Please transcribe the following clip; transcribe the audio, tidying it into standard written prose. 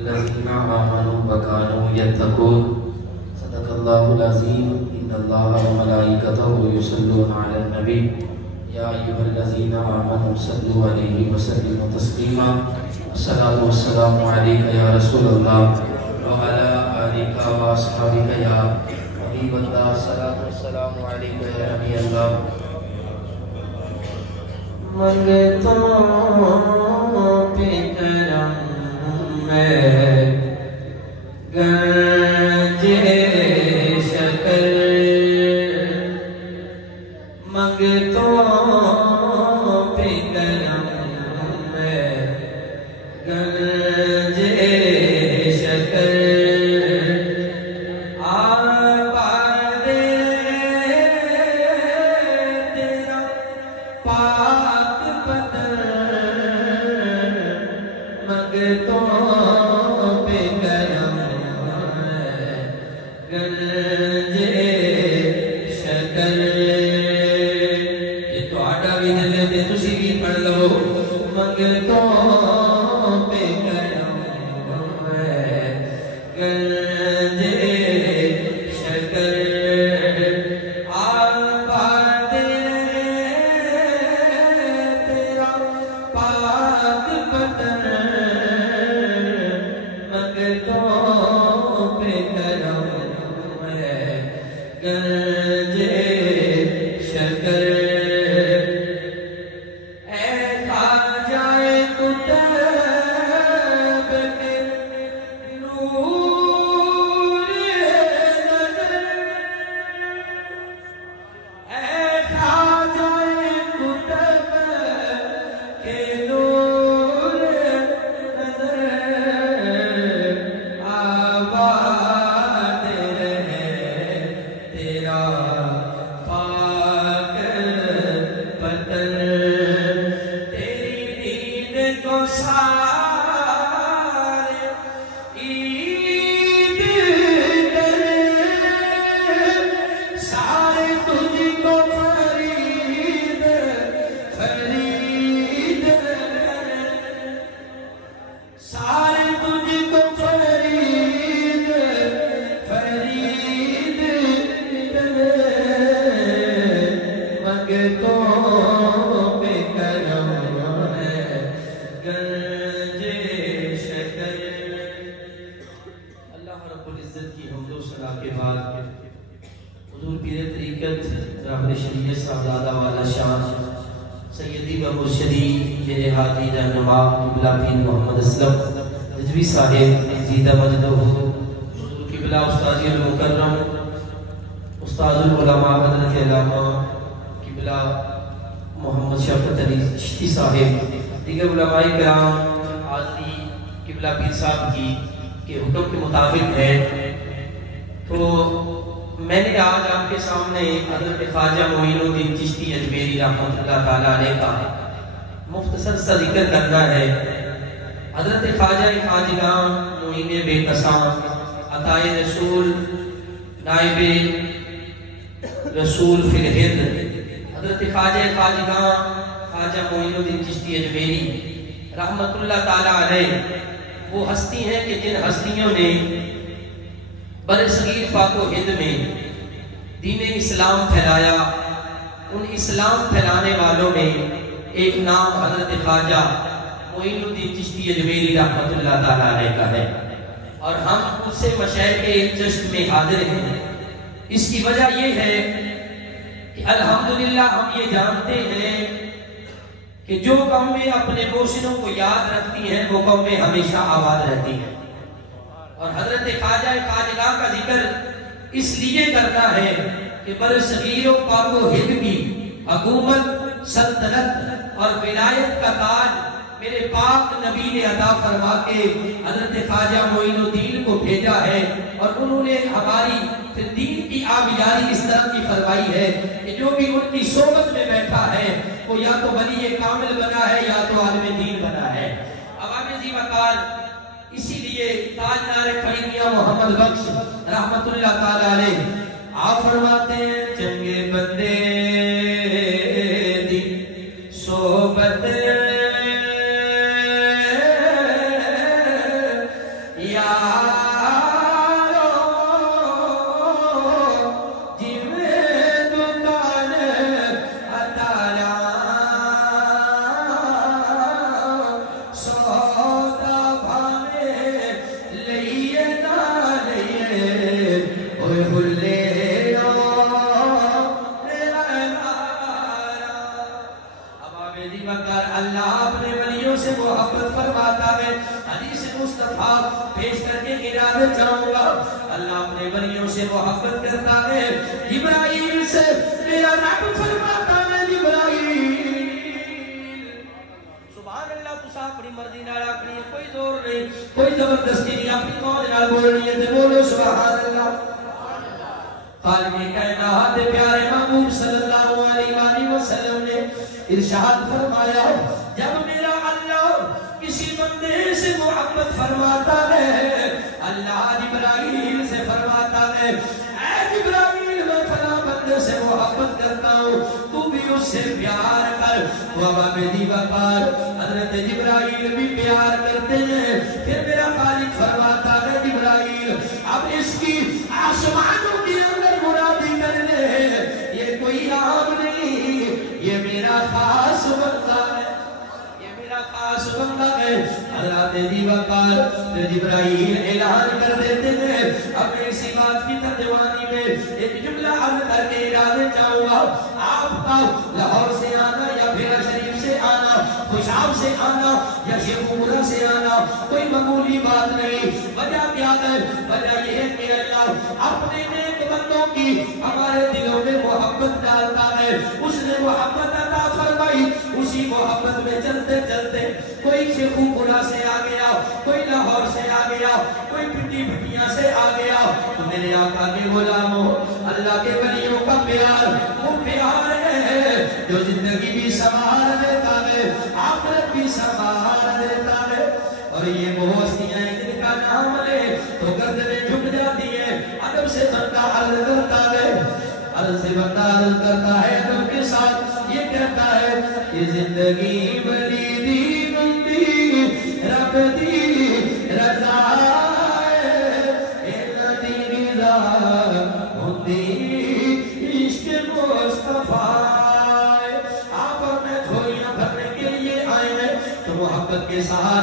الذين آمنوا وكانوا يتقون صدق الله العظيم إن الله وملائكته يصلون على النبي يا أيها الذين آمنوا صلوا عليه وسلموا تسليما الصلاة والسلام عليك يا رسول الله وعلى آلك وأصحابك يا حبيب الله الصلاة والسلام عليك يا نبي الله منگتوں پہ کرم میں گنج شکر منگتوں پہ کرم میں گنج شکر آباد تیرا پاک بدن منگتوں پہ کرم گنج شکر یہ تو آٹا بھی دے لیتے تسی بھی پڑھ لو منگتوں پہ کرم گنج شکر آباد تیرا پاک بدن منگتوں پہ کرم گنج شکر اے خواجہ قطب کے نور نظر اے خواجہ قطب کے نور نظر آباد رہے تیرا پاک بدن تیری دین کو سارے عید کرے سارے تجھ کو فرید فرید سارے تجھ کو فرید فرید منگتوں پہ کرم گنج شکر اللہ رب العزت کی حمد و ثنا کے بعد حضور پیر طریقت راہبر شریعت صاحبزادہ والا شان سیدی و مرشدی میرے ہادی رہنما قبلہ پیر محمد اسلم رضوی صاحب زیدہ مجدہ حضور قبلہ استاذی المکرم استاذ العلماء حضرت علامہ قبلہ محمد شفقت علی چشتی صاحب دیگر علماء کرام حاضری قبلہ پیر صاحب کی کے حکم کے مطابق ہے تو میں نے آج آپ کے سامنے حضرت خواجہ معین الدین چشتی اجمیری رحمۃ اللہ تعالیٰ علیہ کا مختصر سا ذکر کرنا ہے حضرت خواجہ خواجگاں معین بے قساں عطائے رسول نائب رسول فی الہند حضرت خواجہ خواجگاں خواجہ معین الدین چشتی اجمیری رحمت اللہ تعالیٰ علیہ وہ ہستی ہیں کہ جن ہستیوں نے برصغیر پاک و ہند میں دین اسلام پھیلایا ان اسلام پھیلانے والوں میں ایک نام حضرت خواجہ معین الدین چشتی اجمیری رحمت اللہ تعالیٰ علیہ کا ہے اور ہم اس سے مشاہد کے جشن میں حاضر ہیں اس کی وجہ یہ ہے کہ الحمدللہ ہم یہ جانتے ہیں کہ جو قومیں اپنے بوشنوں کو یاد رکھتی ہیں وہ قومیں ہمیشہ آباد رہتی ہیں اور حضرت خواجہ خواجگاں کا ذکر اس لیے کرنا ہے کہ برصغیر و پاک و ہند کی حکومت سلطنت اور ولایت کا تاج میرے پاک نبی نے عطا فرما کے حضرت خواجہ معین الدین کو بھیجا ہے اور انہوں نے ہماری دین کی آبیاری اس طرح کی فرمائی ہے کہ جو بھی ان کی صحبت میں بیٹھا ہے وہ یا تو ولی کامل بنا ہے یا تو عالم دین بنا ہے عوام جی وقال اسی لیے تاجدار کھڑی میاں محمد بخش رحمت اللہ تعالی علیہ آپ فرماتے ہیں چنگے بندے دی صحبت یارو جیویں دکان اتارا سودا بھاوے لئیے نہ لئیے اوے بھلے اللہ اپنے ولیوں سے محبت فرماتا ہے حدیث مصطفیٰ پیش کر کے ارادہ چاہوں گا اللہ اپنے ولیوں سے محبت کرتا ہے جبرائیل سے میرا رب فرماتا ہے جبرائیل سبحان اللہ تسا اپنی مرضی نال اپنی کوئی زور نہیں کوئی زبردستی نہیں اپنی موج نال بولنی ہے تے بولو سبحان اللہ خالق کائنات پیارے محبوب صلی اللہ علیہ وآلہ وسلم نے ارشاد فرمایا جب میرا اللہ کسی بندے سے محبت فرماتا ہے اللہ جبرائیل سے فرماتا ہے اے جبرائیل میں فلاں بندے سے محبت کرتا ہوں تو بھی اس سے پیار کر وبا میری وقار حضرت جبرائیل بھی پیار کرتے ہیں پھر میرا خالق فرماتا ہے جبرائیل اب اس کی آسمانوں کی اندر مرادی کر لے یہ کوئی عام نہیں یہ میرا خاص بندہ ہے یہ میرا خاص بندہ ہے حضرت وقار جبرائیل اعلان کر دیتے ہیں اب میں اسی بات کی ترجمانی میں ایک جملہ عرض کر کے ارادے چاہوں گا آپ کا لاہور سے آنا یا بھیرا شریف سے آنا خوشاب سے آنا یا شیخورہ سے آنا کوئی معمولی بات نہیں وجہ کیا ہے وجہ یہ ہے کہ اللہ اپنے نیک بندوں کی ہمارے دلوں میں محبت ڈالتا ہے اس نے محبت عطا فرمائی اسی محبت میں چلتے چلتے کوئی شیخورہ سے آ گیا کوئی لاہور سے آ گیا کوئی پٹی پٹیاں سے آ گیا تو میرے آقا کے غلاموں اللہ کے ولیوں کا پیار وہ پیار ہے جو زندگی بھی سنوار دیتا ہے آخرت بھی سنوار دیتا ہے اور یہ وہ ہستیاں جن کا نام لے تو گردنیں جھک جاتی ہیں ادب سے بندہ عرض کرتا ہے عرض سے بندہ عرض کرتا ہے ادب کے ساتھ یہ کہتا ہے کہ زندگی بلی دی بندی رب دی رضا عشق مصطفیٰ آپ اور میں جھولیاں بھرنے کے لیے آئے ہیں تو محبت کے سہارے